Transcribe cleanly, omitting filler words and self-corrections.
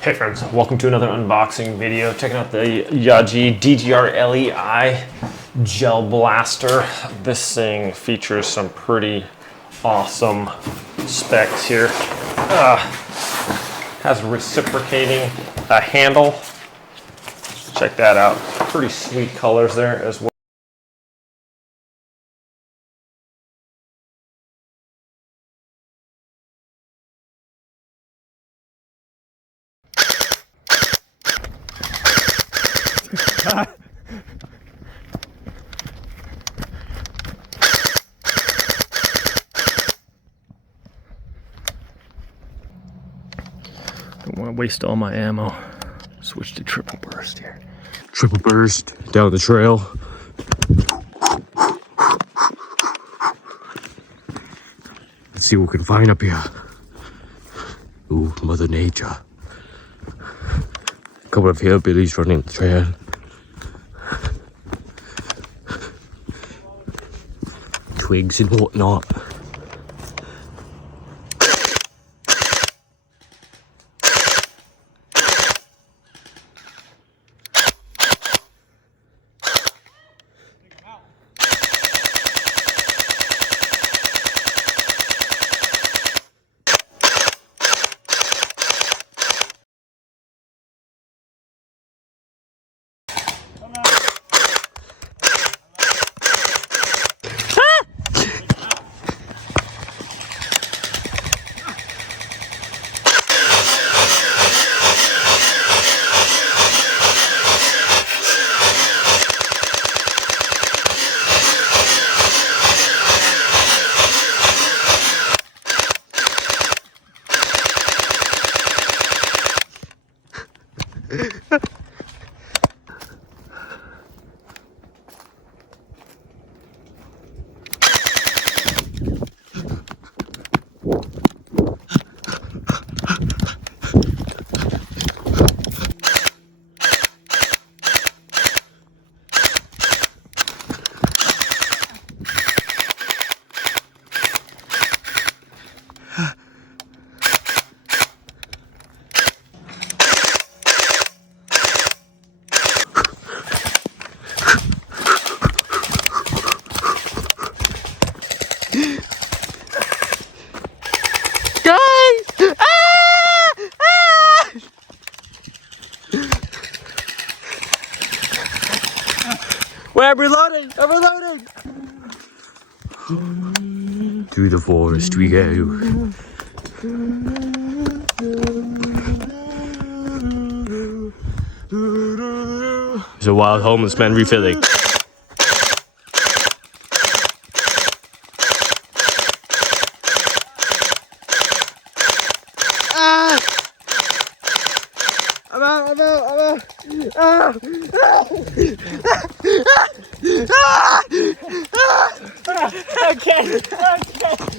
Hey friends, welcome to another unboxing video. Checking out the YAGEE DGR LEI Gelblaster. This thing features some pretty awesome specs here. Has a reciprocating handle. Check that out. Pretty sweet colors there as well. Don't want to waste all my ammo. Switch to triple burst here. Triple burst down the trail. Let's see what we can find up here. Ooh, Mother Nature. A couple of hillbillies running the trail. Twigs and whatnot. We're reloading! I'm reloading! Through the forest we go. There's a wild homeless man refilling. I'm out. Okay.